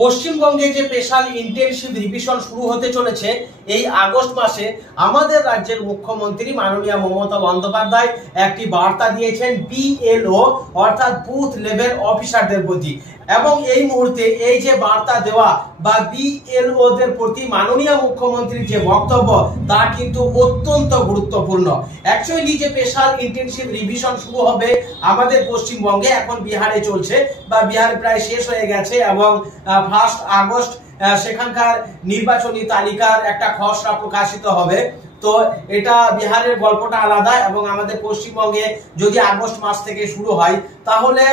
পশ্চিমবঙ্গে যে special intensive revision শুরু হতে চলেছে এই আগস্ট মাসে, আমাদের রাজ্যের মুখ্যমন্ত্রী মাননীয় মমতা বন্দ্যোপাধ্যায় একটি বার্তা দিয়েছেন বিএলও অর্থাৎ বুথ লেভেল অফিসারদের প্রতি। এবং এই মুহূর্তে এই যে বার্তা দেওয়া বা বিএলও দের প্রতি মাননীয় মুখ্যমন্ত্রীর যে বক্তব্য তা কিন্তু অত্যন্ত গুরুত্বপূর্ণ। অ্যাকচুয়ালি যে স্পেশাল ইন্টেনসিভ রিভিশন শুরু হবে আমাদের পশ্চিমবঙ্গে, এখন বিহারে চলছে বা বিহার প্রায় শেষ হয়ে গেছে এবং 1 আগস্ট সেখানকার নির্বাচনী তালিকার একটা খসড়া প্রকাশিত হবে। তো এটা বিহারের গল্পটা আলাদা এবং আমাদের পশ্চিমবঙ্গে যদি আগস্ট মাস থেকে শুরু হয় তাহলে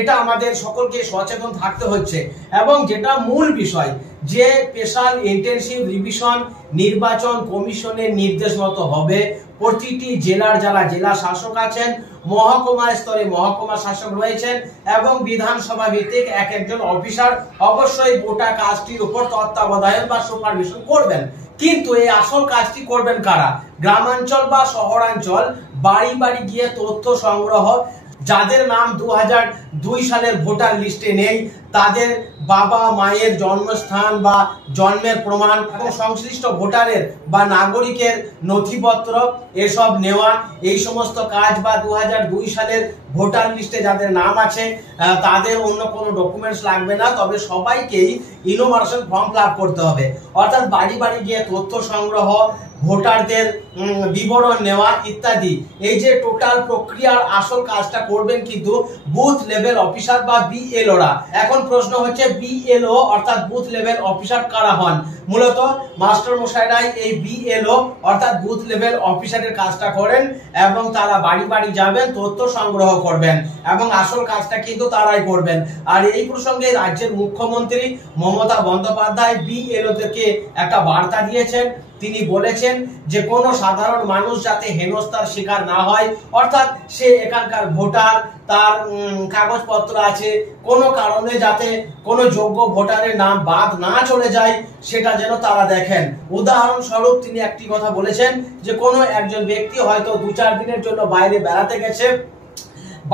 এটা আমাদের সকলকে সচেতন থাকতে হচ্ছে। এবং যেটা মূল বিষয় যে স্পেশাল ইন্টেনসিভ রিভিশন নির্বাচন কমিশনের নির্দেশ মতো হবে। প্রতিটি জেলার যারা জেলা শাসক আছেন, মহকুমা স্তরে মহকুমা শাসক রয়েছেন এবং বিধানসভা ভিত্তিক এক একজন অফিসার অবশ্যই গোটা কাজটির উপর তত্ত্বাবধান বা সুপারভিশন করবেন। কিন্তু এই আসল কাজটি করবেন কারা? গ্রামাঞ্চল বা শহরাঞ্চল বাড়ি বাড়ি গিয়ে তথ্য সংগ্রহ, যাদের নাম 2002 সালের ভোটার লিস্টে নেই তাদের বাবা মায়ের জন্মস্থান বা জন্মের প্রমাণ এবং সংশ্লিষ্ট ভোটারের বা নাগরিকের নথিপত্র এসব নেওয়া, এই সমস্ত কাজ বা 2002 সালের ভোটার লিস্টে যাদের নাম আছে তাদের অন্য কোনো ডকুমেন্টস লাগবে না, তবে সবাইকেই ইনোমার্শন ফর্ম ফিল আপ করতে হবে। অর্থাৎ বাড়ি বাড়ি গিয়ে তথ্য সংগ্রহ, ভোটারদের বিবরণ নেওয়া ইত্যাদি, এই যে টোটাল প্রক্রিয়ার আসল কাজটা করবেন কিন্তু বুথ লেভেল অফিসার বা বিএলওরা। এখন প্রশ্ন হচ্ছে বিএলও অর্থাৎ বুথ লেভেল অফিসার কারা হন? মূলত মাস্টার মশাইরাই এই বিএলও অর্থাৎ বুথ লেভেল অফিসারের কাজটা করেন এবং তারা বাড়ি বাড়ি যাবেন, তথ্য সংগ্রহ করবেন এবং আসল কাজটা কিন্তু তারাই করবেন। আর এই প্রসঙ্গে রাজ্যের মুখ্যমন্ত্রী মমতা বন্দ্যোপাধ্যায় বিএলওদেরকে একটা বার্তা দিয়েছেন। তিনি বলেছেন যে কোনো সাধারণ মানুষ যাতে হেনস্থার শিকার না হয়, অর্থাৎ সে এখানকার ভোটার, তার কাগজপত্র আছে, কোনো কারণে যাতে কোনো যোগ্য ভোটারের নাম বাদ না চলে যায় সেটা যেন তারা দেখেন। উদাহরণস্বরূপ তিনি একটি কথা বলেছেন যে কোনো একজন ব্যক্তি হয়তো 2-4 দিনের জন্য বাইরে বেড়াতে গেছে,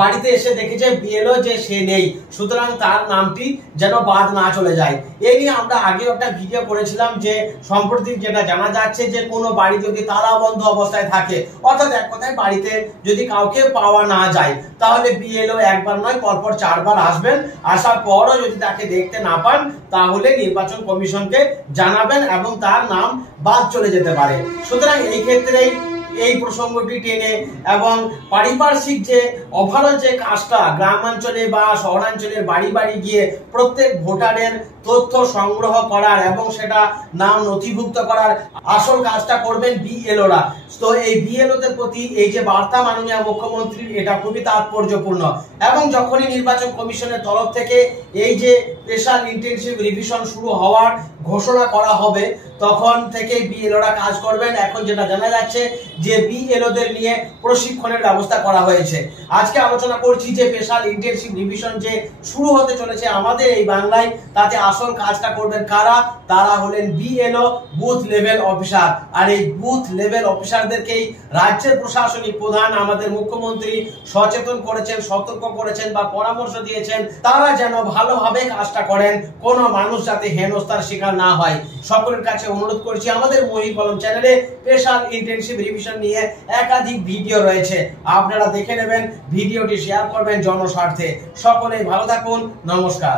বাড়িতে এসে দেখেছে বিএলও যে সে নেই, সুতরাং তার নামটি যেন বাদ না চলে যায়। এই নিয়ে আমরা আগে একটা ভিডিও করেছিলাম যে সম্প্রতি যেটা জানা যাচ্ছে যে কোনো বাড়ি যদি তালা বন্ধ অবস্থায় থাকে, অর্থাৎ এক কথায় বাড়িতে যদি কাউকে পাওয়া না যায় তাহলে বিএলও একবার নয় পরপর 4 বার আসবেন, আসার পরও যদি তাকে দেখতে না পান তাহলে নির্বাচন কমিশনকে জানাবেন এবং তার নাম বাদ চলে যেতে পারে। সুতরাং এই ক্ষেত্রেই এই প্রসঙ্গটি টেনে এবং পারিপার্শ্বিক যে ওভারঅল যে কাজটা গ্রামাঞ্চলে বা শহরাঞ্চলের বাড়ি বাড়ি গিয়ে প্রত্যেক ভোটারের তথ্য সংগ্রহ করার এবং সেটা নাম নথিভুক্ত করার আসল কাজটা করবেন বিএলওরা। তো এই বিএলওদের প্রতি এই যে বার্তা মাননীয় মুখ্যমন্ত্রীর, এটা খুবই তাৎপর্যপূর্ণ। এবং যখনই নির্বাচন কমিশনের তরফ থেকে এই যে স্পেশাল ইন্টেনসিভ রিভিশন শুরু হওয়ার ঘোষণা করা হবে তখন থেকে বিএলওরা কাজ করবেন। এখন যেটা জানা যাচ্ছে যে বিএলওদের নিয়ে প্রশিক্ষণের ব্যবস্থা করা হয়েছে। আজকে আলোচনা করছি যে স্পেশাল ইন্টেনসিভ রিভিশন যে শুরু হতে চলেছে আমাদের এই বাংলায়, তাতে আসল কাজটা করবেন কারা? তারা হলেন বিএলও বুথ লেভেল অফিসার। আর এই বুথ লেভেল অফিসারদেরকেই রাজ্যের প্রশাসনিক প্রধান আমাদের মুখ্যমন্ত্রী সচেতন করেছেন, সতর্ক করেছেন বা পরামর্শ দিয়েছেন তারা যেন ভালোভাবে কাজটা করেন, কোনো মানুষ যাতে হেনস্থার শিকার না হয়। সকলের কাছে অনুরোধ করছি, আমাদের মহিকলম চ্যানেলে স্পেশাল ইন্টেনসিভ রিভিশন নিয়ে একাধিক ভিডিও রয়েছে, আপনারা দেখে নেবেন, ভিডিওটি শেয়ার করবেন জনস্বার্থে। সকলেই ভালো থাকুন, নমস্কার।